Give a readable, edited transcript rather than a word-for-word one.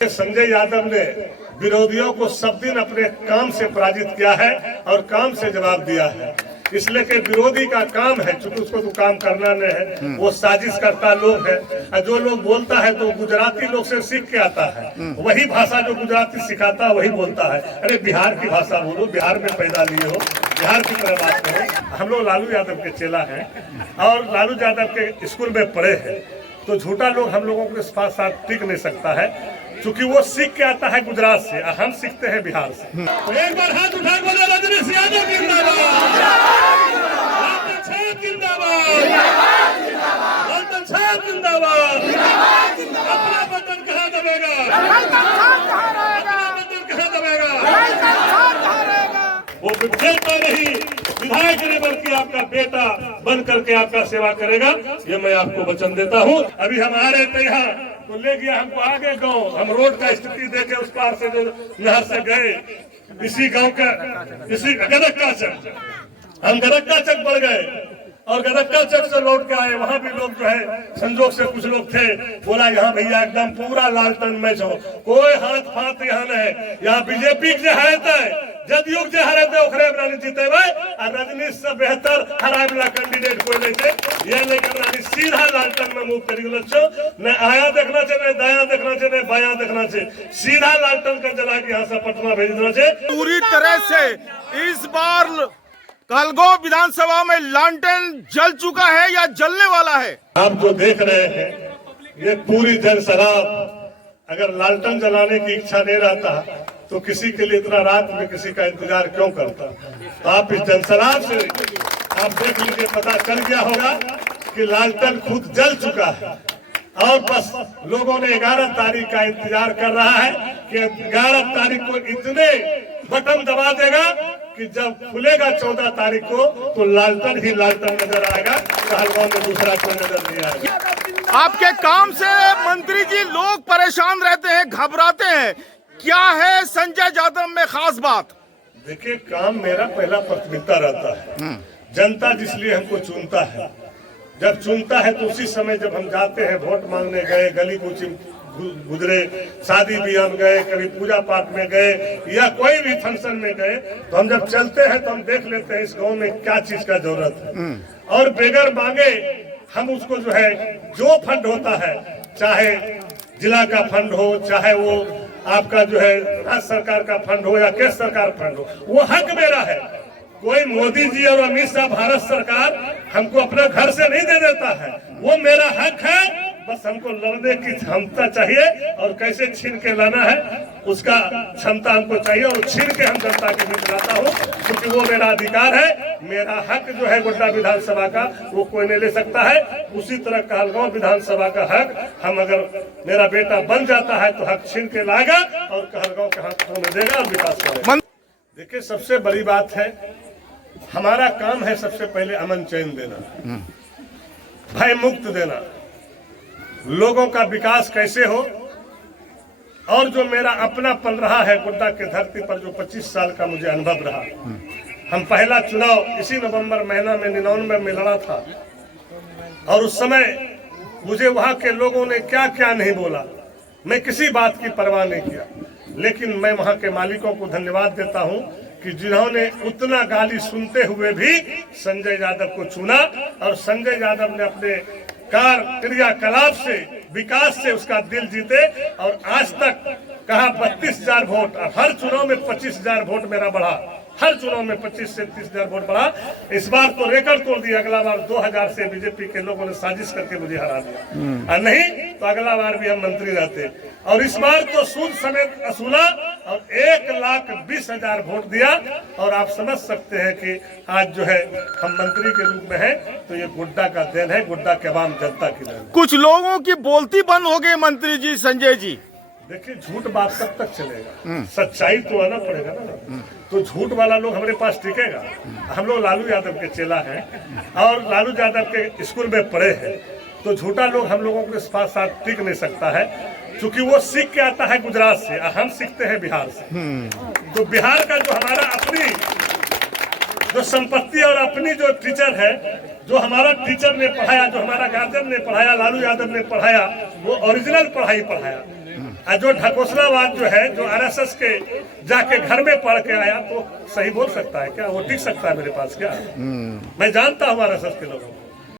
संजय यादव ने विरोधियों को सब दिन अपने काम से पराजित किया है और काम से जवाब दिया है। इसलिए कि विरोधी का काम है, चूंकि उसको तो काम करना नहीं है, वो साजिश करता लोग है। और जो लोग बोलता है तो गुजराती लोग से सीख के आता है, वही भाषा जो गुजराती सिखाता है वही बोलता है। अरे बिहार की भाषा बोलो, बिहार में पैदा लिए हो, बिहार की तरह बात करो। हम लोग लालू यादव के चेला हैं और लालू यादव के स्कूल में पढ़े हैं, तो झूठा लोग हम लोगों के साथ टिक नहीं सकता है, क्योंकि वो सीख के आता है गुजरात से, हम सीखते हैं बिहार से। तो एक बार हाथ उठा बोले रजनीश यादव जिंदाबाद, जिंदाबाद, अपना बटन कहाँ दबेगा, कहाँ दबेगा। वो बेटा नहीं विधायक नहीं बल्कि आपका बेटा बन करके आपका सेवा करेगा, ये मैं आपको वचन देता हूँ। अभी हम आ रहे थे यहाँ तो ले गया हमको आगे गांव, हम रोड का स्थिति देखे उस पार से जो नहर से गए, इसी गांव का इसी गदक्का चक, हम गदक्का चक बढ़ गए और गदक्का चक से लौट के आए। वहाँ भी लोग जो है संजोग से कुछ लोग थे, बोला यहाँ भैया एकदम पूरा लालटन मैच हो, कोई हाथ फात यहाँ नहीं, यहाँ बीजेपी के है जदयू के हरे थे ओखरे बनानी जीते और रजनीश से बेहतर हराए वाला कैंडिडेट कोई नहीं थे। ये लेकर सीधा लालटन में मूव करी न आया देखना चाहिए, न दाया देखना चाहिए, न बाया देखना चाहिए, सीधा लालटन का जला के यहाँ से पटना भेज देना चाहिए। पूरी तरह से इस बार कहलगांव विधानसभा में लालटेन जल चुका है या जलने वाला है? आप जो देख रहे हैं ये पूरी जनसराब। अगर लालटेन जलाने की इच्छा नहीं रहता तो किसी के लिए इतना रात में किसी का इंतजार क्यों करता। तो आप इस जनसराब से आप देख लीजिए, पता चल गया होगा कि लालटेन खुद जल चुका है और बस लोगों ने 11 तारीख का इंतजार कर रहा है कि 11 तारीख को इतने बटन दबा देगा कि जब खुलेगा 14 तारीख को तो लालटेन ही लालटेन नजर आएगा, कहलगांव में दूसरा कोई नजर नहीं आएगा। आपके काम से मंत्री जी लोग परेशान रहते हैं, घबराते हैं, क्या है संजय यादव में खास बात? देखिए, काम मेरा पहला प्राथमिकता रहता है। जनता जिसलिए हमको चुनता है, जब चुनता है तो उसी समय जब हम जाते हैं वोट मांगने गए, गली कूची गुजरे, शादी ब्याह में गए, कभी पूजा पाठ में गए या कोई भी फंक्शन में गए, तो हम जब चलते हैं तो हम देख लेते हैं इस गांव में क्या चीज का जरूरत है और बेगर मांगे हम उसको जो है जो फंड होता है, चाहे जिला का फंड हो, चाहे वो आपका जो है राज्य सरकार का फंड हो या केंद्र सरकार फंड हो, वो हक मेरा है। कोई मोदी जी और अमित शाह भारत सरकार हमको अपने घर से नहीं दे देता है, वो मेरा हक है। बस हमको लड़ने की क्षमता चाहिए और कैसे छीन के लाना है उसका क्षमता हमको चाहिए और छीन के हम जनता के बीच लाता हूँ, क्योंकि वो मेरा अधिकार है। मेरा हक जो है गोड्डा विधानसभा का वो कोई नहीं ले सकता है। उसी तरह कहलगांव विधानसभा का हक हम अगर मेरा बेटा बन जाता है तो हक छीन के लाएगा और कहलगांव के हाथों में देगा और विकास करेगा। देखिए, सबसे बड़ी बात है हमारा काम है सबसे पहले अमन चैन देना, भय मुक्त देना, लोगों का विकास कैसे हो। और जो मेरा अपनापन रहा है गोड्डा के धरती पर, जो 25 साल का मुझे अनुभव रहा, हम पहला चुनाव इसी नवंबर महीना में 99 में लड़ा था और उस समय मुझे वहां के लोगों ने क्या क्या नहीं बोला, मैं किसी बात की परवाह नहीं किया। लेकिन मैं वहां के मालिकों को धन्यवाद देता हूं कि जिन्होंने उतना गाली सुनते हुए भी संजय यादव को चुना और संजय यादव ने अपने क्रियाकलाप से, विकास से उसका दिल जीते और आज तक कहा 32,000 वोट, हर चुनाव में 25,000 वोट मेरा बढ़ा, हर चुनाव में 25 से 30,000 वोट बढ़ा। इस बार तो रिकॉर्ड तोड़ दिया, अगला बार 2000 से बीजेपी के लोगों ने साजिश करके मुझे हरा दिया और नहीं तो अगला बार भी हम मंत्री रहते। और इस बार तो सूद समेत असूला और 1,20,000 वोट दिया और आप समझ सकते हैं कि आज जो है हम मंत्री के रूप में हैं तो ये गोड्डा का देन है, गोड्डा के आवाम जनता की देन है। कुछ लोगों की बोलती बंद हो गई मंत्री जी, संजय जी। देखिए, झूठ बात कब तक चलेगा, सच्चाई तो आना पड़ेगा ना। तो झूठ वाला लोग हमारे पास टिकेगा? हम लोग लालू यादव के चेला हैं और लालू यादव के स्कूल में पढ़े हैं, तो झूठा लोग हम लोगों के साथ टिक नहीं सकता है, क्योंकि वो सीख के आता है गुजरात से, हम सीखते हैं बिहार से। तो बिहार का जो हमारा अपनी जो संपत्ति और अपनी जो टीचर है, जो हमारा टीचर ने पढ़ाया, जो हमारा गार्जियन ने पढ़ाया, लालू यादव ने पढ़ाया, वो ओरिजिनल पढ़ाई पढ़ाया। और जो ढकोसलाबाद जो है, जो आरएसएस के जाके घर में पढ़ के आया, तो सही बोल सकता है क्या? वो टिक सकता है मेरे पास क्या? मैं जानता हूँ आरएसएस के लोगों को।